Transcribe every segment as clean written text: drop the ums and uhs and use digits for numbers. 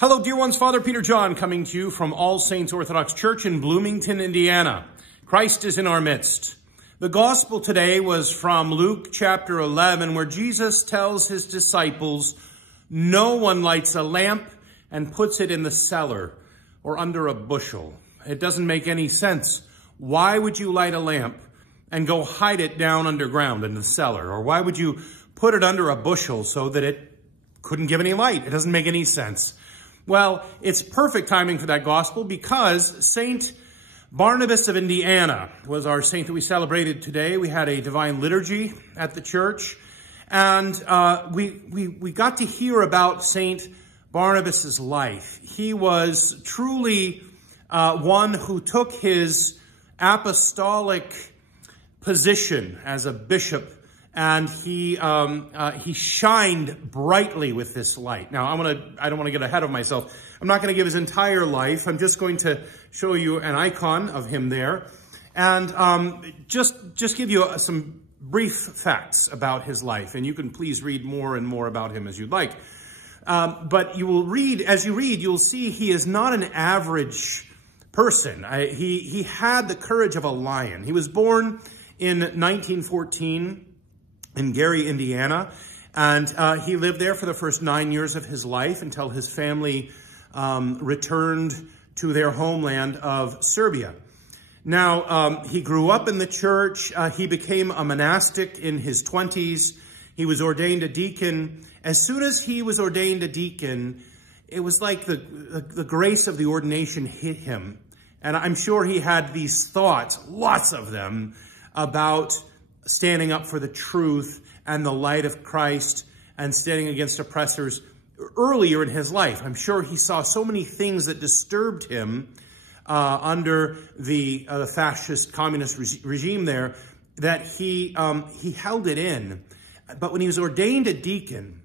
Hello, dear ones. Father Peter John coming to you from All Saints Orthodox Church in Bloomington, Indiana. Christ is in our midst. The gospel today was from Luke chapter 11, where Jesus tells his disciples, no one lights a lamp and puts it in the cellar or under a bushel. It doesn't make any sense. Why would you light a lamp and go hide it down underground in the cellar? Or why would you put it under a bushel so that it couldn't give any light? It doesn't make any sense. Well, it's perfect timing for that gospel because Saint Barnabas of Indiana was our saint that we celebrated today. We had a divine liturgy at the church, and we got to hear about Saint Barnabas's life. He was truly one who took his apostolic position as a bishop, and he shined brightly with this light. Now, I don't want to get ahead of myself. I'm not going to give his entire life. I'm just going to show you an icon of him there, and just give you some brief facts about his life. And you can please read more and more about him as you'd like. But you will read, as you read, you'll see he is not an average person. He had the courage of a lion. He was born in 1914 in Gary, Indiana, and he lived there for the first 9 years of his life until his family returned to their homeland of Serbia. Now, he grew up in the church. He became a monastic in his 20s. He was ordained a deacon. As soon as he was ordained a deacon, it was like the grace of the ordination hit him. And I'm sure he had these thoughts, lots of them, about standing up for the truth and the light of Christ and standing against oppressors earlier in his life. I'm sure he saw so many things that disturbed him under the fascist communist regime there that he held it in. But when he was ordained a deacon,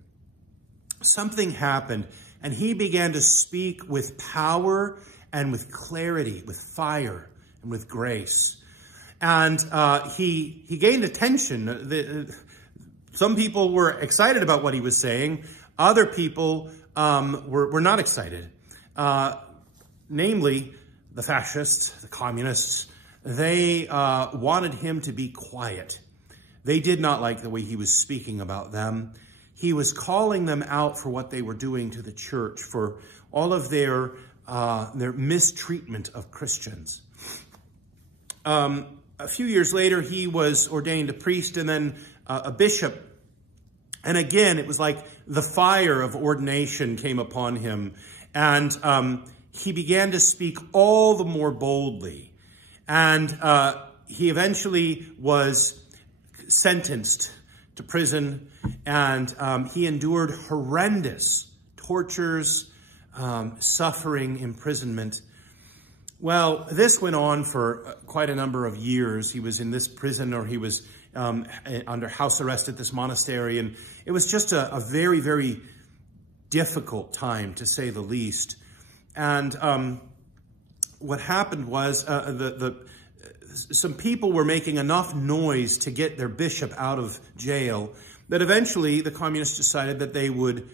something happened, and he began to speak with power and with clarity, with fire and with grace. And he gained attention. Some people were excited about what he was saying. Other people were not excited. Namely, the fascists, the communists, they wanted him to be quiet. They did not like the way he was speaking about them. He was calling them out for what they were doing to the church, for all of their mistreatment of Christians. A few years later, he was ordained a priest and then a bishop. And again, it was like the fire of ordination came upon him. And he began to speak all the more boldly. And he eventually was sentenced to prison. And he endured horrendous tortures, suffering, imprisonment. Well, this went on for quite a number of years. He was in this prison, or he was under house arrest at this monastery. And it was just a very, very difficult time, to say the least. And what happened was some people were making enough noise to get their bishop out of jail that eventually the communists decided that they would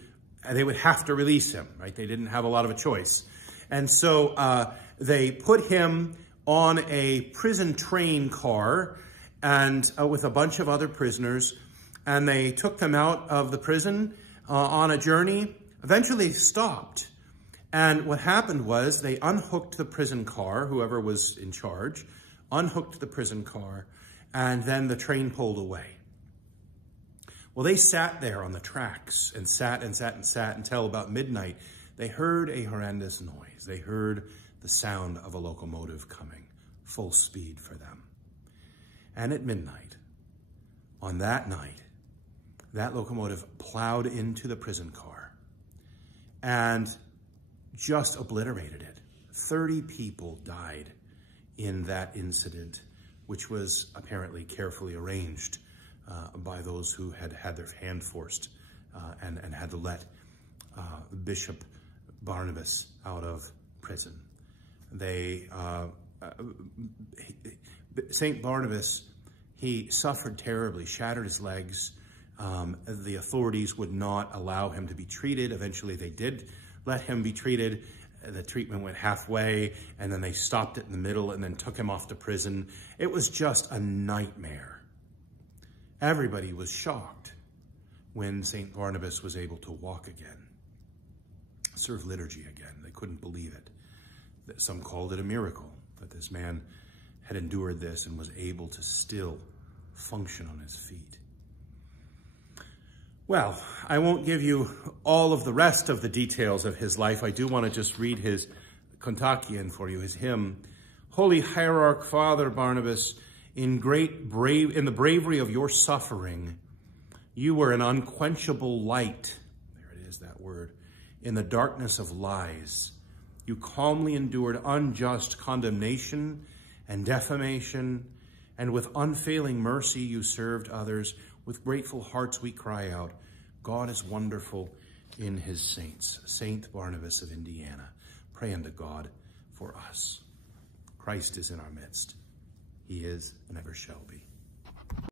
have to release him, right? They didn't have a lot of a choice. And so they put him on a prison train car and with a bunch of other prisoners, and they took them out of the prison on a journey. Eventually they stopped. And what happened was they unhooked the prison car, whoever was in charge, unhooked the prison car, and then the train pulled away. Well, they sat there on the tracks and sat until about midnight. They heard a horrendous noise. They heard the sound of a locomotive coming, full speed for them. And at midnight, on that night, that locomotive plowed into the prison car and just obliterated it. 30 people died in that incident, which was apparently carefully arranged by those who had had their hand forced and had to let Bishop Barnabas out of prison. Saint Barnabas, he suffered terribly, shattered his legs. The authorities would not allow him to be treated. Eventually they did let him be treated. The treatment went halfway, and then they stopped it in the middle and then took him off to prison. It was just a nightmare. Everybody was shocked when St. Barnabas was able to walk again, serve liturgy again. They couldn't believe it. Some called it a miracle that this man had endured this and was able to still function on his feet. Well, I won't give you all of the rest of the details of his life. I do want to just read his kontakion for you, his hymn. Holy Hierarch Father Barnabas, in the bravery of your suffering, you were an unquenchable light. There it is, that word. In the darkness of lies, you calmly endured unjust condemnation and defamation, and with unfailing mercy you served others. With grateful hearts we cry out, God is wonderful in his saints. Saint Barnabas of Indiana, pray unto God for us. Christ is in our midst. He is and ever shall be.